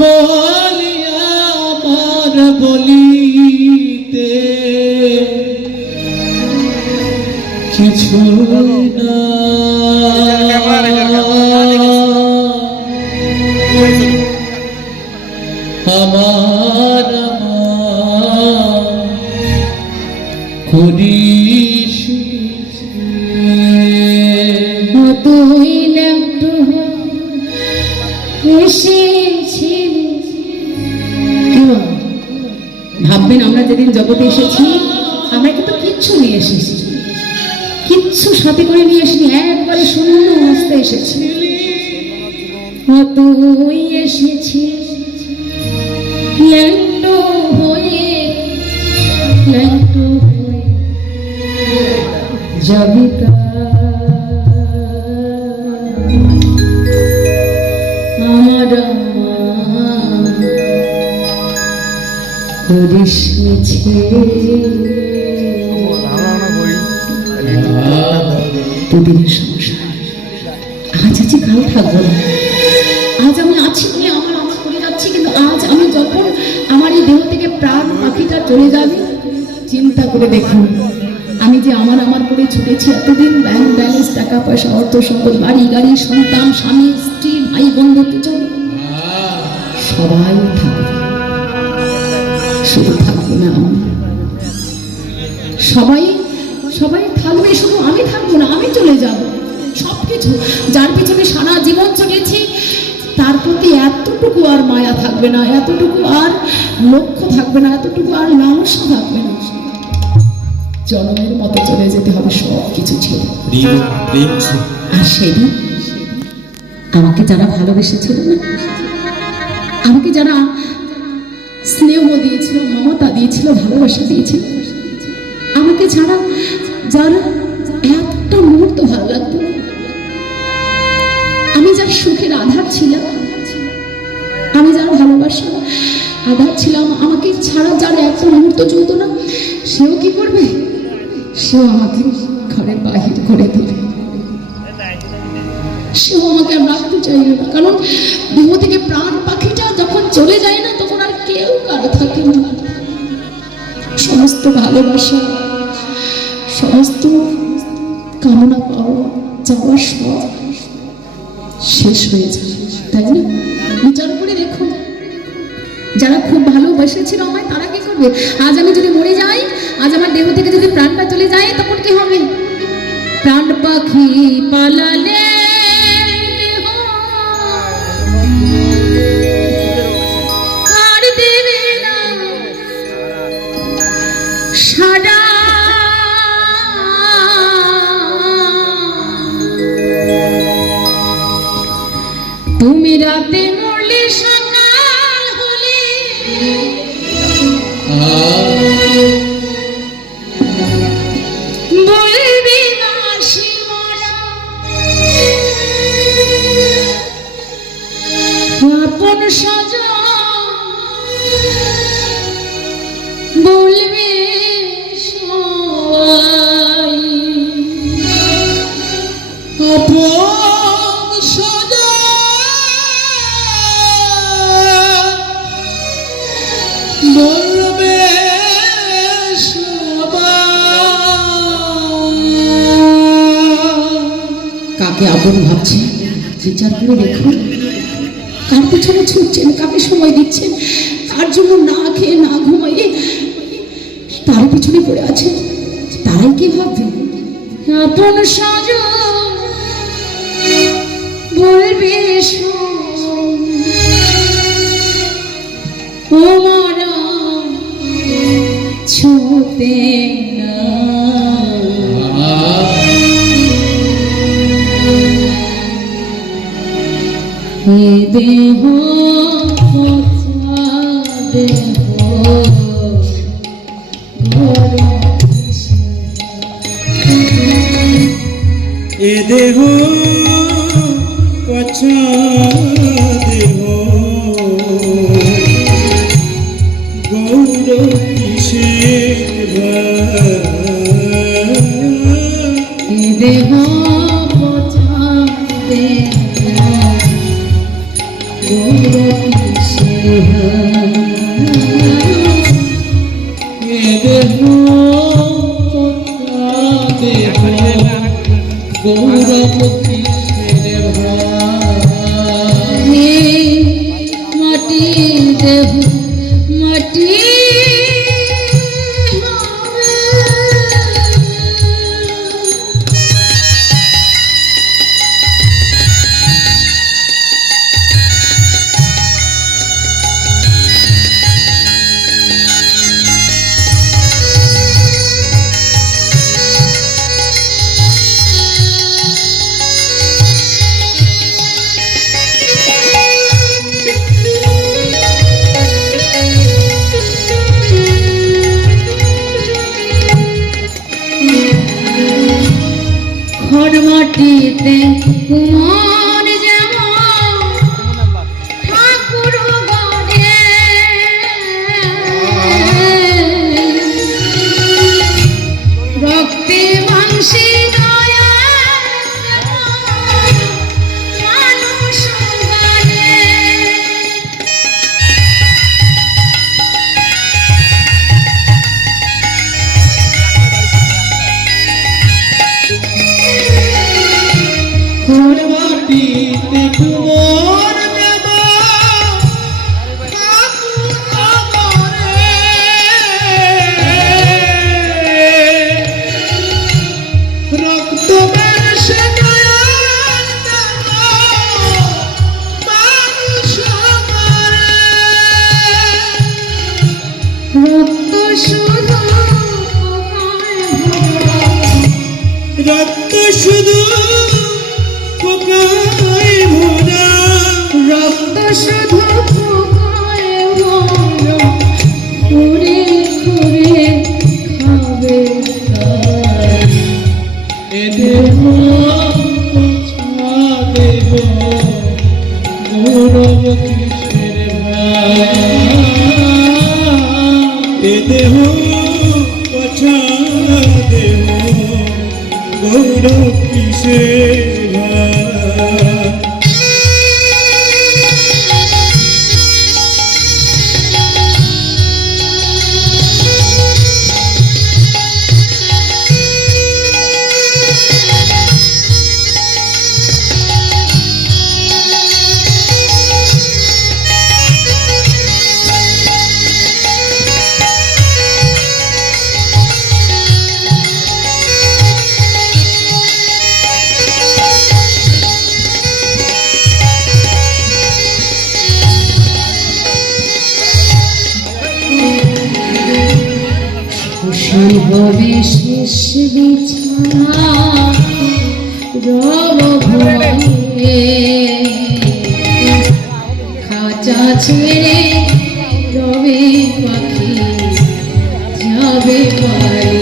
বলিয়া আমার বলিতে কিছু না, আমার করিস ভাববেন আমরা যেদিন জগতে এসেছি আমরা কিন্তু কিচ্ছু নিয়ে এসেছি, কিচ্ছু সাথে করে নিয়ে আসিনি, একবারে শূন্য হস্তে এসেছি। তুই এসেছি ল্যাংটো হয়ে, ল্যাংটো হয়ে যাবি আমার করিস দুদিনের সংসার। আজ আছি কাল থাকবো না, আজ আমি আছি বলে আমার আমার করে যাচ্ছি, কিন্তু আজ আমি যখন আমার এই দেহ থেকে প্রাণ পাখিটা চলে যাবে, চিন্তা করে দেখুন আমি যে আমার আমার করে ছুটেছি এতদিন, ব্যাংক ব্যালেন্স, টাকা পয়সা, অর্থ সম্পদ, বাড়ি গাড়ি, সন্তান, স্বামী, স্ত্রী, ভাই বন্ধু, পিছন সবাই থাকবে, শুধু থাকবো না আমি। সবাই সবাই থাকবে, শুধু আমি থাকবো না, আমি চলে যাব। সবকিছু যার পিছনে সারা জীবন ছুটেছি তার প্রতি এতটুকু আর মায়া থাকবে না, এতটুকু আর লক্ষ্য থাকবে না, এতটুকু আর লালসা থাকবে না। জনমের মতো চলে যেতে হবে সব কিছু ছেড়ে। আর সেদিন আমাকে যারা ভালোবেসেছিল না, আমাকে যারা স্নেহ দিয়েছিল, মমতা দিয়েছিল, ভালোবাসা দিয়েছিল, আমাকে ছাড়া যারা একটা মুহূর্ত ভালো লাগতো না, আমি যার সুখের আধার ছিলাম, আমি যার ভালোবাসার আধার ছিলাম, আমাকে ছাড়া যার একটা মুহূর্ত চলতো না, সেও কি করবে? সেও আমাকে ঘরের বাহির করে দেবে, সেও আমাকে আর রাখতে চাইবে না। কারণ দেহ থেকে প্রাণ পাখিটা যখন চলে যায় না, তখন আর কেউ কারো থাকে না। সমস্ত ভালোবাসা, সমস্ত কামনা পাওয়া যাওয়া সব শেষ হয়ে যায়, তাই না? বিচার করে দেখো, যারা খুব ভালোবেসেছিল আমায় তারা কি করবে? আজ আমি যদি মরে যাই, আজ আমার দেহ থেকে যদি প্রাণটা চলে যায়, তখন কি হবে? প্রাণ পাখি পালালে আর দেবে না সারা, তুমি রাতে মরলে সকাল হলে বলবি মাসি মরা, আপন সজন বলবে সবাই, আপন সজন বলবে সবাই। কাকে আপন ভাবছে বিচার করে দেখুন, কার পেছনে ছুটছেন, কাকে সময় দিচ্ছেন, কার জন্য না খেয়ে না ঘুমাইয়ে তার পিছনে পড়ে আছে, তারাই কি ভাববে? আপন সজন বলবে ও মরা ছুতে না, এ দেহ পচা দেহ এ দেহ পচা দেহ গৌর কিসের, এ দেহ পচা দেহ এ দেহ দেহ গৌরব কিসের ভাই হে মাটি দেহ মাটি খড় মাটিতে কুমার যেমন ঠাকুর গড়ে রক্তে মাংসে দয়া মানুষ গড়ে খড় মাটিতে কুমোর দেব ঠাকুর আগরে রক্ত বেশে দয়াল দেব মানুষ করে রক্ত শুধু রক্ত শুধু পোকায় ভরা রক্ত শুধু পোকায় ভরা করে করে খাবে তার। এ দেহ পচা দেহ গৌরব কিসের ভাই এ দেহ পচা দেহ গৌরব কিসের ভাই শ্মশান হবে শেষ বিছানা রব ভয়ে খাঁচা ছেড়ে রবে পাখি যাবে পারে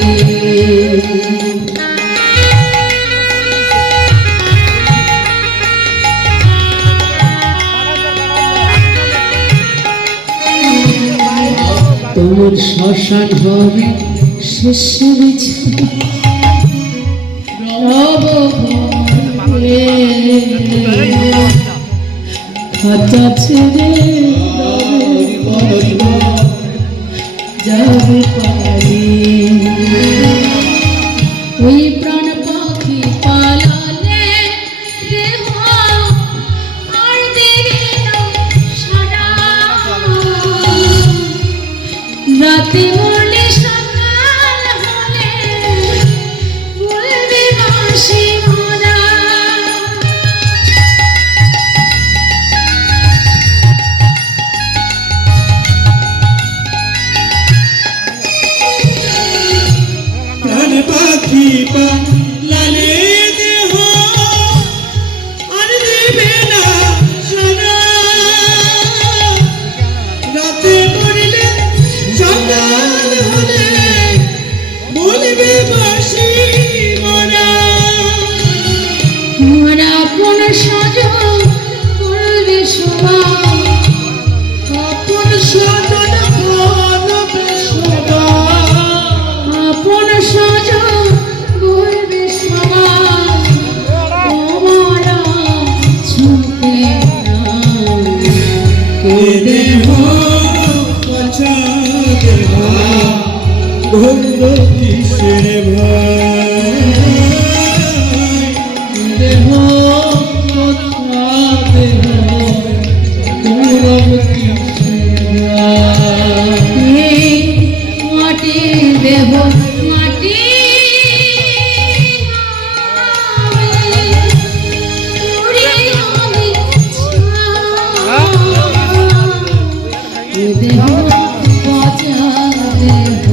তোমার শ্মশান হবে শেষ বিছানা রব ভয়ে খাঁচা ছেড়ে যাবে পারে ওই প্রাণ পাখি পালালে দেহ আর দেবে না সারা রাতে মরলে সকাল হলে বলবে বাঁশি ভরা গৌর কিসের ভাই দেহ কথা দেহ গৌরব হে মাটি দেহ মাটি দেহ পচা দেহ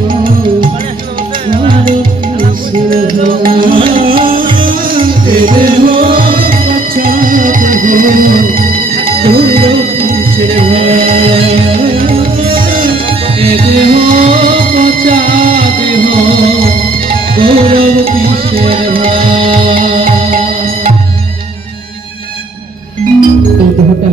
এ দেহ পচা দেহ গৌর কিসের ভাই এ দেহ পচা দেহ গৌরব কিসের ভাই। এই দেহটা